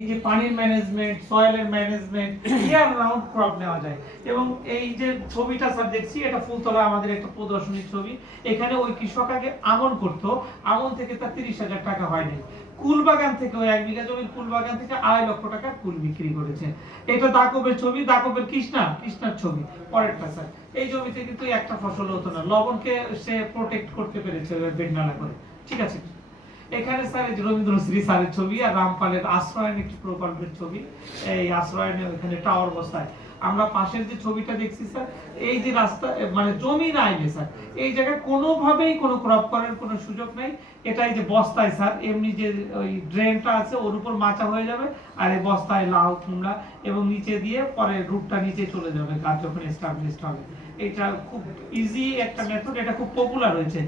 এই যে পানির ম্যানেজমেন্ট, সয়েলের ম্যানেজমেন্ট, ইয়ার রাউন্ড ক্রপ নেওয়া যায়। এবং এই যে ছবিটা স্যার দেখছি, এটা ফুলতলা আমাদের একটা প্রদর্শনীর ছবি। এখানে ওই কৃষক আগে আমন করতো, আমন থেকে তার 30,000 টাকা হয়নি। কুল বাগান থেকে, ওই 1 বিঘা জমির কুল বাগান থেকে 2.5 লক্ষ টাকা কুল বিক্রি করেছে। এটা দাকবের ছবি, দাকবের কৃষ্ণার ছবি। পরেরটা স্যার, এই জমিতে কিন্তু একটা ফসল হতো না, লবণকে সে প্রোটেক্ট করতে পেরেছে বেডনালা করে। ঠিক আছে, এখানে স্যার রবীন্দ্রশ্রী স্যারের ছবি আর রামপালের আশ্রয়ন একটি প্রকল্পের ছবি। এই আশ্রয়নে ওখানে টাওয়ার বসায়। আমরা পাশের যে ছবিটা দেখছি স্যার, এই যে রাস্তা মানে জমি নাই স্যার, এই জায়গায় কোনোভাবেই কোনো ক্রপ করার কোনো সুযোগ নাই। এটাই যে বস্তায় স্যার, এমনি যে ওই ড্রেনটা আছে ওর উপর মাচা হয়ে যাবে, আর এই বস্তায় লাউ কুমড়া এবং নিচে দিয়ে পরে রুটটা নিচে চলে যাবে গাছ যখন এস্টাবলিশড হবে। এটা খুব ইজি একটা মেথড, এটা খুব পপুলার হয়েছে।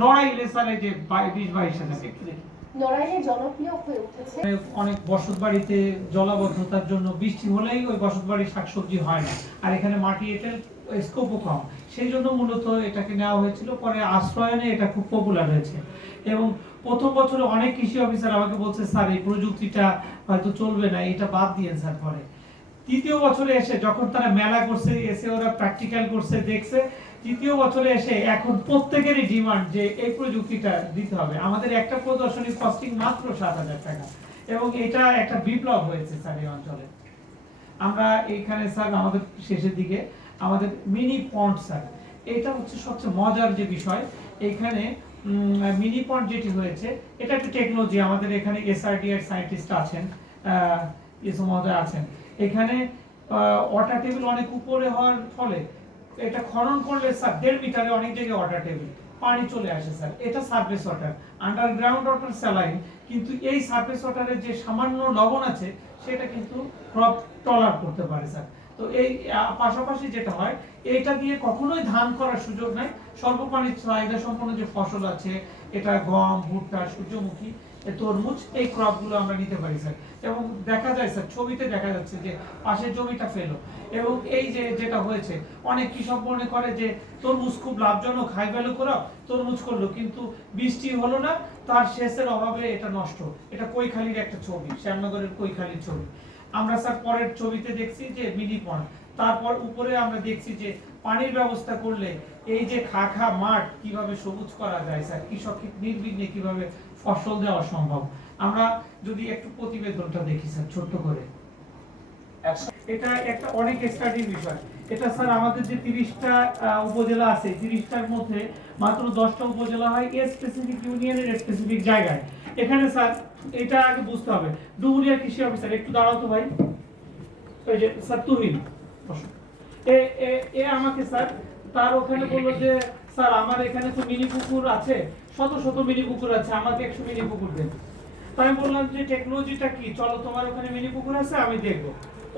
নড়াইলে স্যার এই যে 20-22 একটু দেখি, নড়াইলে জনপ্রিয় হয়ে উঠেছে। অনেক বসত বাড়িতে জলাবদ্ধতার জন্য বৃষ্টি হলেই ওই বসত বাড়ির শাকসবজি হয় না, আর এখানে মাটি এঁটেল স্কোপও কম, সেই জন্য মূলত এটাকে নেওয়া হয়েছিল। পরে আশ্রয়নে এটা খুব পপুলার হয়েছে। এবং প্রথম বছরে অনেক কৃষি অফিসার আমাকে বলছে, স্যার এই প্রযুক্তিটা হয়তো চলবে না, এটা বাদ দিয়েন স্যার। পরে তৃতীয় বছরে এসে যখন তারা মেলা করছে, এসে ওরা প্র্যাকটিক্যাল করছে, দেখছে, তৃতীয় বছরে এসে এখন প্রত্যেকেরই ডিমান্ড যে এই প্রযুক্তিটা দিতে হবে। আমাদের একটা প্রদর্শনীর কস্টিং মাত্র 7,000 টাকা, এবং এটা একটা বিপ্লব হয়েছে স্যার এই অঞ্চলে। আমরা এইখানে স্যার আমাদের শেষের দিকে আমাদের মিনি পন্ড স্যার, এটা হচ্ছে সবচেয়ে মজার যে বিষয়। এইখানে মিনি পন্ড যেটি হয়েছে, এটা একটা টেকনোলজি। আমাদের এখানে এসআরডি এর সায়েন্টিস্ট আছেন, এস মহোদয় আছেন এখানে। ওয়াটার টেবিল অনেক উপরে হওয়ার ফলে এটা খনন করলে স্যার 1.5 মিটারে অনেক জায়গায় ওয়াটার টেবিল পানি চলে আসে স্যার। এটা surface water, underground water saline, কিন্তু এই সারফেস ওয়াটারের যে সামান্য লবণ আছে সেটা কিন্তু ক্রপ টলার করতে পারে স্যার। তো এই পাশাপাশি যেটা হয়, এটা দিয়ে কখনোই ধান করার সুযোগ নাই। স্বল্প পানির চাহিদা সম্পন্ন যে ফসল আছে, এটা গম, ভুট্টা, সূর্যমুখী, তরমুজ, এই ক্রপগুলো আমরা নিতে পারি স্যার। এবং দেখা যায় স্যার, ছবিতে দেখা যাচ্ছে যে পাশের জমিটা ফেলো। এবং এই যে যেটা হয়েছে, অনেক কৃষক মনে করে যে তরমুজ খুব লাভজনক, হাই ভ্যালু ক্রপ, তরমুজ করলো, কিন্তু বৃষ্টি হলো না, তার সেচের অভাবে এটা নষ্ট। এটা কৈখালীর একটা ছবি, শ্যামনগরের কৈখালীর ছবি। আমরা স্যার পরের ছবিতে দেখছি যে মিনি পন্ড, তারপর উপরে আমরা দেখছি যে পানির ব্যবস্থা করলে এই যে খাখা মাঠ কিভাবে সবুজ করা যায় স্যার, কৃষককে নির্বিঘ্নে কিভাবে ফসল দেওয়া সম্ভব। আমরা যদি একটু প্রতিবেদনটা দেখি স্যার ছোট্ট করে, এটা একটা অনেক স্টাডির বিষয়। এটা স্যার আমাদের যে 30টা উপজেলা আছে, 30টার মধ্যে মাত্র 10টা উপজেলা হয় এ স্পেসিফিক ইউনিয়নের স্পেসিফিক জায়গায়। এখানে স্যার এটা আগে বুঝতে হবে। ডুমুরিয়া কৃষি অফিসার একটু দাঁড়াও তো ভাই, ওই যে স্যার তুহিন এ এ এ আমাকে স্যার, তার ওখানে বললো যে স্যার আমার এখানে তো মিনি পুকুর আছে, শত শত মিনি পুকুর আছে, আমাকে 100 মিনি পুকুর দেন। তাই আমি বললাম যে টেকনোলজিটা কি, চলো তোমার ওখানে মিনি পুকুর আছে, আমি দেখবো।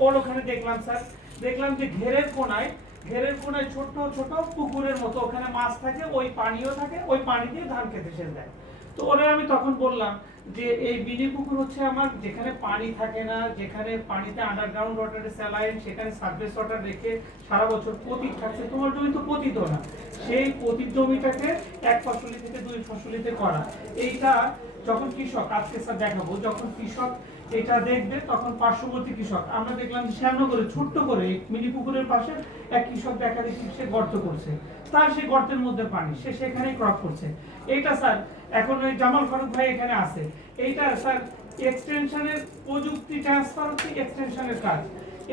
ওর ওখানে দেখলাম স্যার, দেখলাম যে ঘেরের কোনায় ছোট ছোট পুকুরের মতো ওখানে মাছ থাকে, ওই পানিও থাকে, ওই পানি দিয়ে ধান খেতে সেচ দেয়। তো ওরা আমি তখন বললাম যে এই মিনি পুকুর হচ্ছে আমার, যেখানে পানি থাকে না, যেখানে পানিতে আন্ডারগ্রাউন্ড ওয়াটারে স্যালাইন, সেখানে সারফেস ওয়াটার রেখে সারা বছর পতিত থাকছে। তোমার জমি তো পতিত না, সেই পতিত জমিটাকে 1 ফসলি থেকে 2 ফসলিতে করা। এইটা যখন কৃষক, আজকে স্যার দেখাবো, যখন কৃষক এটা দেখবে, তখন পার্শ্ববর্তী কৃষক, আমরা দেখলাম যে শ্যামনগরে ছোট্ট করে মিনি পুকুরের পাশে এক কৃষক দেখা দেখি সে গর্ত করছে, তার সেই গর্তের মধ্যে পানি, সে সেখানেই ক্রপ করছে। এইটা স্যার এখন ওই জামাল ফারুক ভাই এখানে আছে, এইটা স্যার এক্সটেনশনের প্রযুক্তি ট্রান্সফার হচ্ছে এক্সটেনশনের কাজ।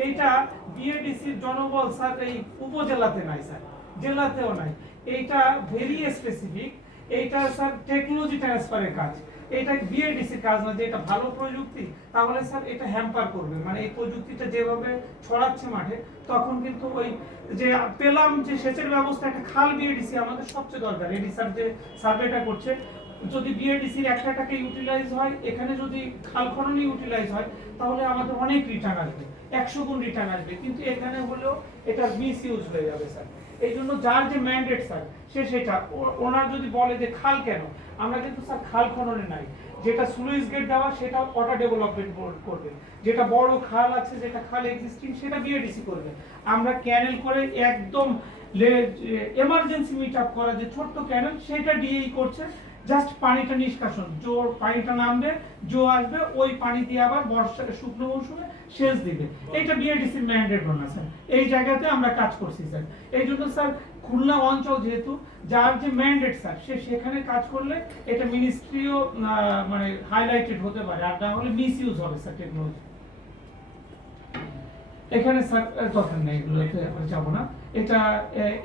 এইটা বিএডিসির জনবল স্যার এই উপজেলাতে নাই স্যার, জেলাতেও নাই। এইটা ভেরি স্পেসিফিক, এইটা স্যার টেকনোলজি ট্রান্সফারের কাজ। এটা বিএডিসির কাজ না যে এটা ভালো প্রযুক্তি, তাহলে স্যার এটা হ্যাম্পার করবে। মানে এই প্রযুক্তিটা যেভাবে ছড়াচ্ছে মাঠে, তখন কিন্তু ওই যে পেলাম যে সেচের ব্যবস্থা, একটা খাল বিএডিসি আমাদের সবচেয়ে দরকার। এডি স্যার যে সার্ভেটা করছে, যদি বিএডিসির একটা টাকা ইউটিলাইজ হয়, এখানে যদি খাল খননই ইউটিলাইজ হয়, তাহলে আমাদের অনেক রিটার্ন আসবে, 100 গুণ রিটার্ন আসবে। কিন্তু এখানে হলেও এটা মিস ইউজ হয়ে যাবে স্যার। এই জন্য যার যে ম্যান্ডেট স্যার, সে সেটা ওনার যদি বলে যে খাল কেন, আমরা কিন্তু স্যার খাল খননে নাই, যেটা স্লুইস গেট দেওয়া সেটা ওয়াটার ডেভেলপমেন্ট বোর্ড করবে, যেটা বড় খাল আছে, যেটা খাল এক্সিস্টিং, সেটা বিএডিসি করবে। আমরা ক্যানেল করে একদম এমার্জেন্সি মিট আপ করা যে ছোট্ট ক্যানেল, সেটা ডিএই করছে। জাস্ট পানিটা নিষ্কাশন, জোর পানিটা নামবে, জো আসবে, ওই পানি দিয়ে আবার বর্ষা শুকনো মৌসুমে সেচ দিবে। এটা বিএডিসি ম্যান্ডেট না স্যার, এই জায়গাতে আমরা কাজ করছি স্যার। এই জন্য স্যার খুলনা অঞ্চল যেহেতু যার যে ম্যান্ডেট স্যার, সে সেখানে কাজ করলে এটা মিনিস্ট্রিও মানে হাইলাইটেড হতে পারে, আর না হলে মিস ইউজ হবে স্যার টেকনোলজি। এখানে স্যার দরকার নেই, এগুলোতে আমরা যাবো না। এটা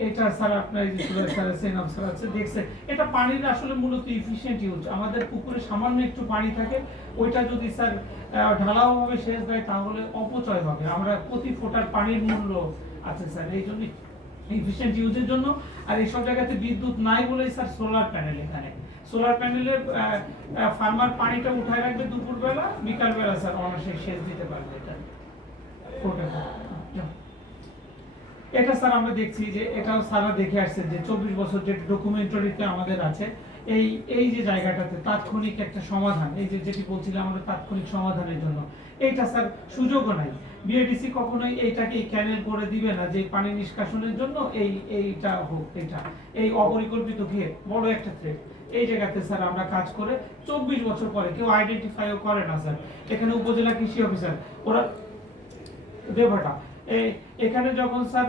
এটা স্যার আপনার এই যে স্যার সেনাম স্যার আছে দেখছে, এটা পানির আসলে মূলত এফিশিয়েন্ট ইউজ। আমাদের পুকুরে সামান্য একটু পানি থাকে, ওইটা যদি স্যার ঢালাও ভাবে সেচ দেয় তাহলে অপচয় হবে। আমরা প্রতি ফোঁটার পানির মূল্য আছে স্যার, এই জন্য এফিশিয়েন্ট ইউজের জন্য। আর এইসব জায়গাতে বিদ্যুৎ নাই বলেই স্যার সোলার প্যানেল, এখানে সোলার প্যানেলে ফার্মার পানিটা উঠায় রাখবে দুপুরবেলা, বিকালবেলা স্যার অনায়াসে সেচ দিতে পারবে। এটা স্যার আমরা দেখছি যে এটাও সারা দেখে আসছে যে 24 বছর যে ডকুমেন্টারিতে আমাদের আছে, এই এই যে জায়গাটাতে তাৎক্ষণিক একটা সমাধান, এই যে যেটি বলছিলাম আমরা তাৎক্ষণিক সমাধানের জন্য, এইটা স্যার সুযোগও নাই। বিএডিসি কখনোই এইটাকে ক্যানেল করে দিবে না যে পানি নিষ্কাশনের জন্য এইটা হোক, এটা এই অপরিকল্পিত ঘিরে বড় একটা থ্রেট। এই জায়গাতে স্যার আমরা কাজ করে 24 বছর পরে কেউ আইডেন্টিফাইও করে না স্যার। এখানে উপজেলা কৃষি অফিসার ওরা দেবহাটা এখানে যখন স্যার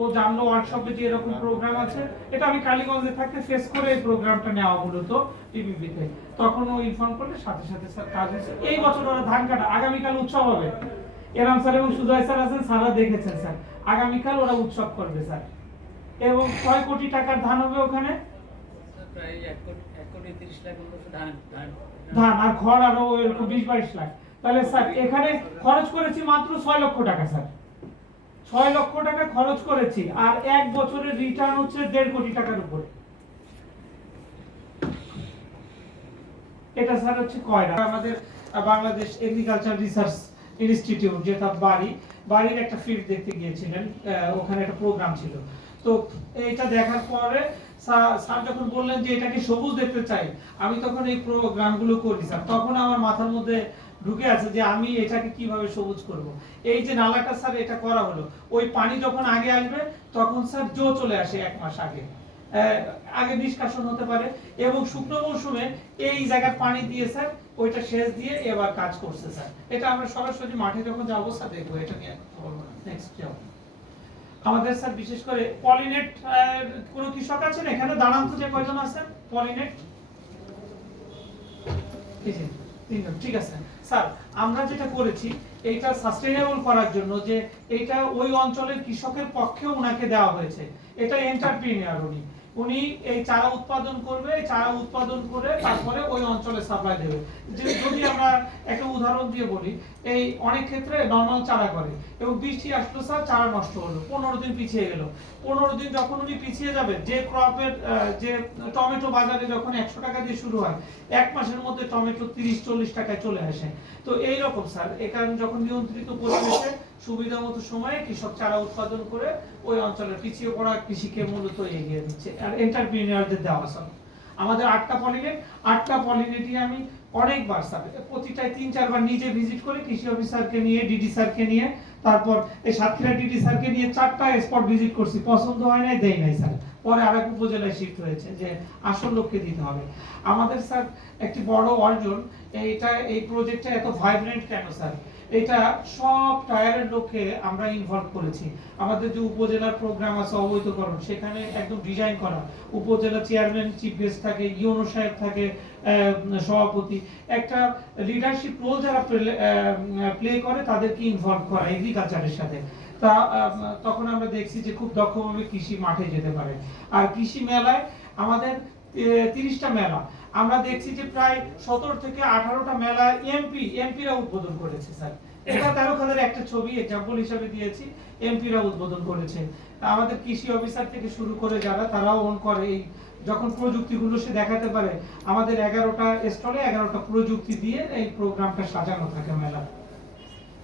ও জানলো ওয়ার্কশপে যে এরকম প্রোগ্রাম আছে, এটা আমি কালীগঞ্জে থাকতে ফেস করে এই প্রোগ্রামটা নেওয়া মূলত টিভিতে, তখন ও ইনফর্ম করলে সাথে সাথে স্যার কাজ হয়েছে। এই বছর ওরা ধান কাটা, আগামীকাল উৎসব হবে। এরাম স্যার এবং সুজয় স্যার আছেন, স্যাররা দেখেছেন স্যার, আগামীকাল ওরা উৎসব করবে স্যার। এবং 6 কোটি টাকার ধান হবে ওখানে, প্রায় 1 কোটি 30 লাখ ধান আর খড় আরো এরকম 20-22 লাখ। তাহলে স্যার এখানে খরচ করেছি মাত্র 6 লক্ষ টাকা স্যার, 6 লক্ষ টাকা খরচ করেছি, আর 1 বছরের রিটার্ন হচ্ছে 1.5 কোটি টাকার উপরে। এটা স্যার হচ্ছে কয়রা আমাদের বাংলাদেশ এগ্রিকালচার রিসার্চ ইনস্টিটিউট, যেটা বাড়ির একটা ফিল্ড দেখতে গিয়েছিলেন, ওখানে একটা প্রোগ্রাম ছিল। তো এইটা দেখার পরে স্যার যখন বললেন যে এটাকে সবুজ দেখতে চাই, আমি তখন এই প্রোগ্রামগুলো করি স্যার, তখন আমার মাথার মধ্যে ঢুকে আছে যে আমি এটাকে কিভাবে সবুজ করব। এই যে নালাটা স্যার এটা করা হলো, ওই পানি যখন আগে আসবে তখন স্যার জো চলে আসে 1 মাস আগে নিষ্কাশন হতে পারে, এবং শুকনো মৌসুমে এই জায়গার পানি দিয়ে স্যার ওইটা সেচ দিয়ে এবার কাজ করছে স্যার। এটা আমরা সরাসরি মাঠে যখন যাবো স্যার দেখবো, এটা নিয়ে কথা বলবো না। নেক্সট যাও। আমাদের স্যার বিশেষ করে পলিনেট, কোন কৃষক আছেন এখানে দাঁড়ান্ত যে কয়জন আছেন পলিনেট? ঠিক আছে স্যার, আমরা যেটা করেছি এইটা সাস্টেইনেবল করার জন্য, যে এইটা ওই অঞ্চলের কৃষকের পক্ষেও উনাকে দেওয়া হয়েছে। এটা এন্টারপ্রেনিউর, উনি এই চারা উৎপাদন করবে, চারা উৎপাদন করে তারপরে ওই অঞ্চলে সাপ্লাই দেবে। যদি আমরা একটা উদাহরণ দিয়ে বলি, এই অনেক ক্ষেত্রে নরমাল চারা করে এবং বৃষ্টি আসলো স্যার, চারা নষ্ট হলো, 15 দিন পিছিয়ে গেল। 15 দিন যখন উনি পিছিয়ে যাবে, যে ক্রপের যে টমেটো বাজারে যখন 100 টাকা দিয়ে শুরু হয়, 1 মাসের মধ্যে টমেটো 30-40 টাকায় চলে আসে। তো এই রকম স্যার, এখানে যখন নিয়ন্ত্রিত পরিবেশে সুবিধা মতো সময়ে কৃষক চারা উৎপাদন করে ওই অঞ্চলের পিছিয়ে পড়া কৃষিকে মূলত এগিয়ে দিচ্ছে। আর এন্টারপ্রেনিউরদের দেওয়া স্যার আমাদের 8টা পলিনেট, 8টা পলিনেটই আমি অনেকবার স্যার প্রতিটায় 3-4 বার নিজে ভিজিট করে কৃষি অফিসারকে নিয়ে, ডিডি স্যারকে নিয়ে, তারপর এই সাতক্ষীরা ডিডি স্যারকে নিয়ে 4টা স্পট ভিজিট করছি, পছন্দ হয় নাই, দেই নাই স্যার। পরে আরেক উপজেলায় শিফট হয়েছে যে আসল লোককে দিতে হবে। আমাদের স্যার একটি বড় অর্জন, এই প্রজেক্টটা এত ভাইব্রেন্ট কেন স্যার, এটা সব টায়ারের লোককে আমরা ইনভলভ করেছি। আমাদের যে উপজেলার প্রোগ্রাম আছে অবৈধকরণ, সেখানে একদম ডিজাইন করা, উপজেলা চেয়ারম্যান চিফ গেস্ট থাকে, ইউনো সাহেব থাকে সভাপতি, একটা লিডারশিপ রোল যারা প্লে করে তাদেরকে ইনভলভ করা এগ্রিকালচারের সাথে। তা তখন আমরা দেখছি যে খুব দক্ষভাবে কৃষি মাঠে যেতে পারে। আর কৃষি মেলায় আমাদের 30টা মেলা, আমরা দেখছি যে প্রায় 17 থেকে 18টা মেলা এমপিরা উদ্বোধন করেছে স্যার। এটা 13 খাদের একটা ছবি এক্সাম্পল হিসেবে দিয়েছি, এমপিরা উদ্বোধন করেছে। আমাদের কৃষি অফিসার থেকে শুরু করে যারা, তারাও অন করে, এই যখন প্রযুক্তিগুলো সে দেখাতে পারে, আমাদের 11টা স্টলে 11টা প্রযুক্তি দিয়ে এই প্রোগ্রামটা সাজানো থাকে মেলা।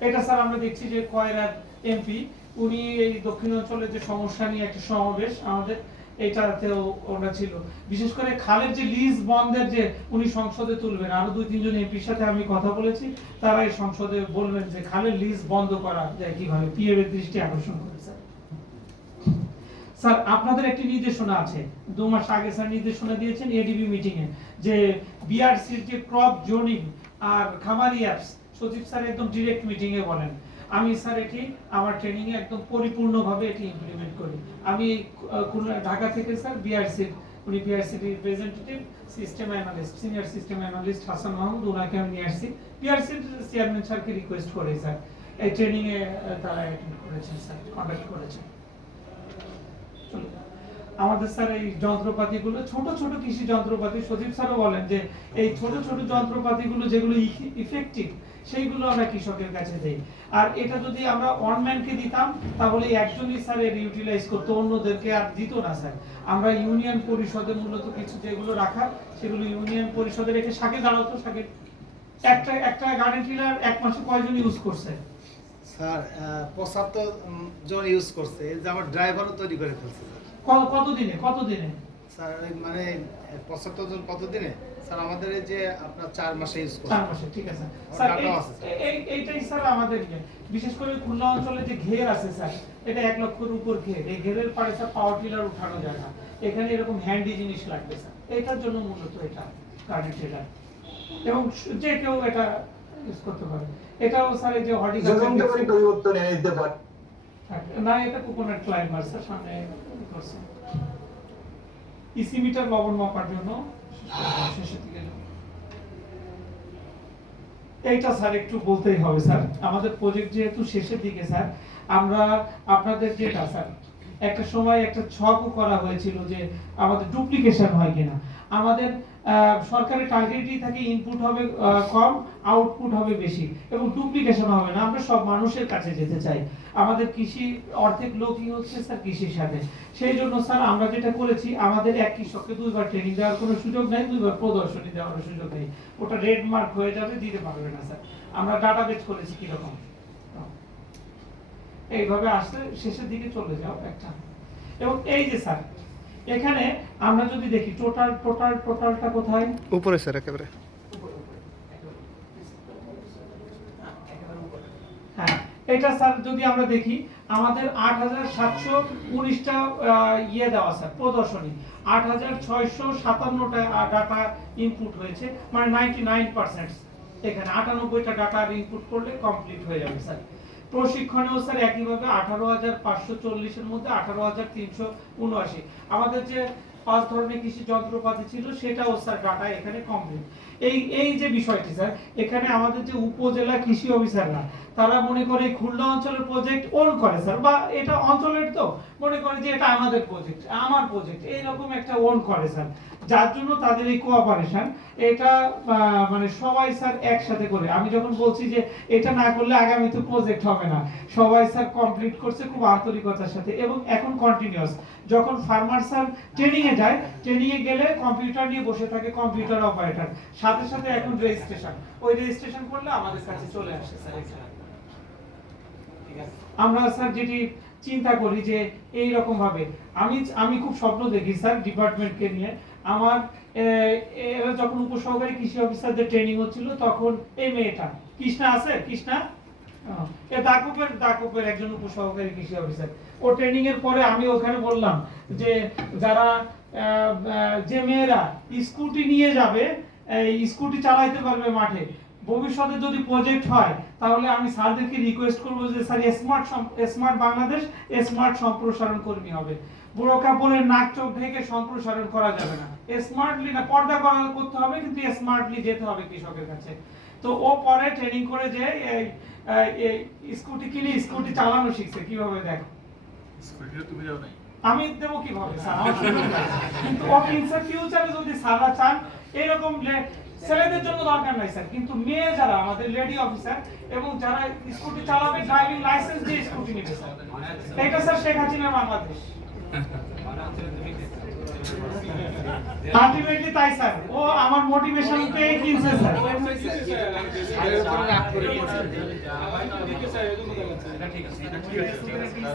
এটা স্যার আমরা দেখছি যে কয়রার এমপি, উনি এই দক্ষিণাঞ্চলের যে সমস্যা নিয়ে একটা সমাবেশ আমাদের এইটাতেও ওটা ছিল। বিশেষ করে খালের যে লিজ বন্ধের যে উনি সংসদে তুলবেন, আরো 2-3 জন এমপির সাথে আমি কথা বলেছি, তারা এই সংসদে বলবেন যে খালের লিজ বন্ধ করা যায় কিভাবে, পিএর দৃষ্টি আকর্ষণ করেছে। স্যার আপনাদের একটি নির্দেশনা আছে 2 মাস আগে স্যার নির্দেশনা দিয়েছেন এডিবি মিটিং এ যে বিআরসির যে ক্রপ জোনিং আর খামারি অ্যাপস সচিব স্যার একদম ডাইরেক্ট মিটিং এ বলেন আমি স্যার এটি আমার ট্রেনিং এ একদম পরিপূর্ণভাবে এটি ইমপ্লিমেন্ট করি আমি ঢাকা থেকে স্যার বিআরসির উনি বিআরসির representative system analyst senior system analyst Hasan Mahmud ওনাকে আমি নিয়ে আসছি বিআরসির চেয়ারম্যান স্যারকে রিকোয়েস্ট করে স্যার এই ট্রেনিং এ তারা অ্যাটেন্ড করেছেন স্যার কন্ডাক্ট করেছেন আমাদের স্যার এই যন্ত্রপাতিগুলো ছোট ছোট কৃষি যন্ত্রপাতি সচিব স্যারও বলেন যে এই ছোট ছোট যন্ত্রপাতিগুলো যেগুলো ইফেক্টিভ সেইগুলো আমরা কৃষকের কাছে দেই আর এটা যদি আমরা অনম্যানকে দিতাম তাহলে একজনই স্যার এর ইউটিলাইজ করতো অন্যদেরকে আর দিত না স্যার আমরা ইউনিয়ন পরিষদে মূলত কিছু যেগুলো রাখার সেগুলো ইউনিয়ন পরিষদে রেখে শাকে দাঁড়াতো শাকে একটা গার্ডেন টিলার এক মাসে কয়জন ইউজ করছে স্যার ৭৫ জন ইউজ করছে এই যে আমার ড্রাইভারও তৈরি করে ফেলছে কত দিনে স্যার ওই মানে ৭৫ জন কত দিনে স্যার আমাদের এই যে আপনার 4 মাসে ইউজ করছে 4 মাসে ঠিক আছে স্যার এইটাই স্যার আমাদের বিশেষ করে খুলনা অঞ্চলে যে ঘের আছে স্যার এটা 1 লক্ষের উপর ঘের এই ঘেরের পারে স্যার পাওয়ার টিলার উঠানো যায় না এখানে এরকম হ্যান্ডি জিনিস লাগবে স্যার এটার জন্য মূলত এটা গার্ডেন টিলার এবং যে কেউ এটা ইউজ করতে পারে এটাও স্যার এই যে হর্টিকালচার পরিবর্তন এনে দিতে পারে না এটা কোকোনাট ক্লাইম্বার স্যার সামনে করছে ইসি মিটার লবণ মাপার জন্য শেষের দিকে এইটা স্যার একটু বলতেই হবে স্যার আমাদের প্রজেক্ট যেহেতু শেষের দিকে স্যার আমরা আপনাদের যেটা স্যার একটা সময় একটা ছকও করা হয়েছিল যে আমাদের ডুপ্লিকেশন হয় কিনা আমাদের সরকারের টার্গেটই থাকে ইনপুট হবে কম আউটপুট হবে বেশি এবং ডুপ্লিকেশন হবে না আমরা সব মানুষের কাছে যেতে চাই আমাদের কৃষি অর্ধেক লোকই হচ্ছে স্যার কৃষির সাথে সেই জন্য স্যার আমরা যেটা করেছি আমাদের এক কৃষককে 2বার ট্রেনিং দেওয়ার কোনো সুযোগ নেই 2বার প্রদর্শনী দেওয়ার সুযোগ নেই ওটা রেড মার্ক হয়ে যাবে দিতে পারবে না স্যার আমরা ডাটাবেস করেছি কিরকম এইভাবে আসলে শেষের দিকে চলে যাও একটা এবং এই যে স্যার এখানে আমরা যদি দেখি টোটালটা কোথায় উপরে স্যার একেবারে হ্যাঁ এটা স্যার যদি আমরা দেখি আমাদের 8719টা ইয়ে দেওয়া স্যার প্রদর্শনী 8657টা ডাটা ইনপুট হয়েছে মানে 99% এখানে 98টা ডাটা ইনপুট করলে কমপ্লিট হয়ে যাবে স্যার প্রশিক্ষণেও স্যার একইভাবে 18540 এর মধ্যে 18379 আমাদের যে 5 ধরনের কৃষি যন্ত্রপাতি ছিল সেটাও স্যার ডাটা এখানে কমপ্লিট এই যে বিষয়টি স্যার এখানে আমাদের যে উপজেলা কৃষি অফিসাররা তারা মনে করে খুলনা অঞ্চলের প্রজেক্ট ওন করে স্যার বা এটা অঞ্চলের তো মনে করে যে এটা আমাদের প্রজেক্ট আমার প্রজেক্ট এইরকম একটা ওন করে স্যার যার জন্য তাদের এই কোঅপারেশন এটা মানে সবাই স্যার একসাথে করে আমি যখন বলছি যে এটা না করলে আগামীতে প্রজেক্ট হবে না সবাই স্যার কমপ্লিট করছে খুব আন্তরিকতার সাথে এবং এখন কন্টিনিউয়াস যখন ফার্মার স্যার ট্রেনিং এ যায় ট্রেনিং এ গেলে কম্পিউটার নিয়ে বসে থাকে কম্পিউটার অপারেটর সাথে সাথে এখন রেজিস্ট্রেশন ওই রেজিস্ট্রেশন করলে আমাদের কাছে চলে আসে স্যার আমরা স্যার যেটি চিন্তা করি যে এই রকম ভাবে আমি খুব স্বপ্ন দেখি স্যার ডিপার্টমেন্টকে নিয়ে আমার এরা যখন উপসহকারী কৃষি অফিসারদের ট্রেনিং হচ্ছিল তখন এই মেয়েটা কৃষ্ণা আছে কৃষ্ণা এ দাকুপের একজন উপসহকারী কৃষি অফিসার ও ট্রেনিং এর পরে আমি ওখানে বললাম যে যারা যে মেয়েরা স্কুটি নিয়ে যাবে স্কুটি চালাইতে পারবে মাঠে ভবিষ্যতে যদি প্রজেক্ট হয় তাহলে আমি স্যারদেরকে রিকোয়েস্ট করব যে স্যার স্মার্ট বাংলাদেশ স্মার্ট সম্প্রসারণ কর্মী হবে বুড়ো কাপড়ের নাক চোখ ঢেকে সম্প্রসারণ করা যাবে না স্মার্টলি না পর্দা করতে হবে কিন্তু স্মার্টলি যেতে হবে কৃষকের কাছে তো ও পরে ট্রেনিং করে যে স্কুটি কিনে স্কুটি চালানো শিখছে কিভাবে দেখ স্কুটিটা তুমি যাও নাই আমি দেব কিভাবে স্যার আমার সুযোগ নাই কিন্তু ও কিনছে ফিউচারে যদি সারা চান এরকম ছেলেদের জন্য দরকার নাই স্যার কিন্তু মেয়ে যারা আমাদের লেডি অফিসার এবং যারা স্কুটি চালাবে ড্রাইভিং লাইসেন্স দিয়ে স্কুটি নেবে স্যার এটা স্যার শেখ হাসিনা বাংলাদেশ আলটিমেটলি তাই স্যার ও আমার মোটিভেশন পেয়ে কিনছে স্যার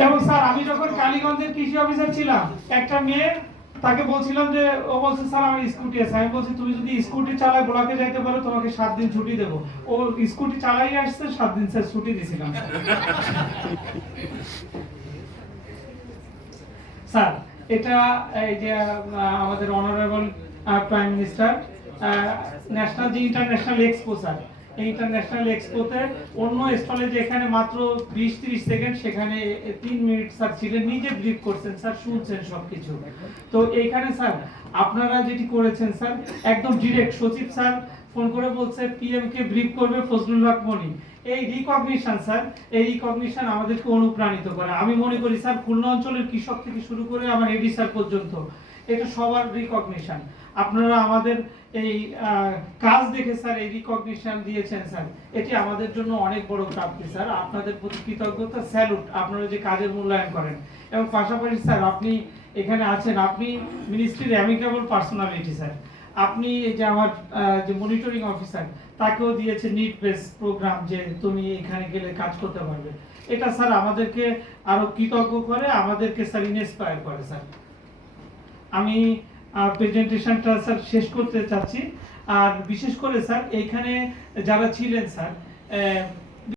এবং স্যার আমি যখন কালীগঞ্জের কৃষি অফিসার ছিলাম একটা মেয়ে তাকে বলছিলাম যে ও বলছে স্যার আমার স্কুটি আছে আমি বলছি তুমি যদি স্কুটি চালায় ব্লকে যাইতে পারো তোমাকে 7 দিন ছুটি দেবো ও স্কুটি চালাই আসছে 7 দিন স্যার ছুটি দিয়েছিলাম স্যার এটা এই যে আমাদের অনারেবল প্রাইম মিনিস্টার ন্যাশনাল যে ইন্টারন্যাশনাল এক্সপো স্যার, এই ইন্টারন্যাশনাল এক্সপোতে অন্য স্থলে যেখানে মাত্র 20-30 সেকেন্ড, সেখানে 3 মিনিট স্যার ছিলেন, নিজে ব্রিফ করছেন স্যার, শুনছেন সবকিছু। তো এইখানে স্যার আপনারা যেটি করেছেন স্যার, একদম ডিরেক্ট সচিব স্যার ফোন করে বলছে পিএম কে ব্রিফ করবে ফজলুল হক মনি। এই রিকগনিশন স্যার, এই রিকগনিশন আমাদেরকে অনুপ্রাণিত করে। আমি মনে করি স্যার খুলনা অঞ্চলের কৃষক থেকে শুরু করে আমার এডি স্যার পর্যন্ত এটা সবার রিকগনিশন। আপনারা আমাদের এই কাজ দেখে স্যার এই রিকগনিশন দিয়েছেন স্যার, এটি আমাদের জন্য অনেক বড় প্রাপ্তি স্যার। আপনাদের প্রতি কৃতজ্ঞতা, স্যালুট, আপনারা যে কাজের মূল্যায়ন করেন। এবং পাশাপাশি স্যার আপনি এখানে আছেন, আপনি মিনিস্ট্রির অ্যামিকেবল পার্সোনালিটি স্যার। আপনি এই যে আমার যে মনিটরিং অফিসার, তাকেও দিয়েছে নিড বেস প্রোগ্রাম, যে তুমি এখানে গেলে কাজ করতে পারবে। এটা স্যার আমাদেরকে আরো কৃতজ্ঞ করে, আমাদেরকে স্যার ইন্সপায়ার করে স্যার। আমি প্রেজেন্টেশনটা স্যার শেষ করতে চাচ্ছি। আর বিশেষ করে স্যার এইখানে যারা ছিলেন স্যার,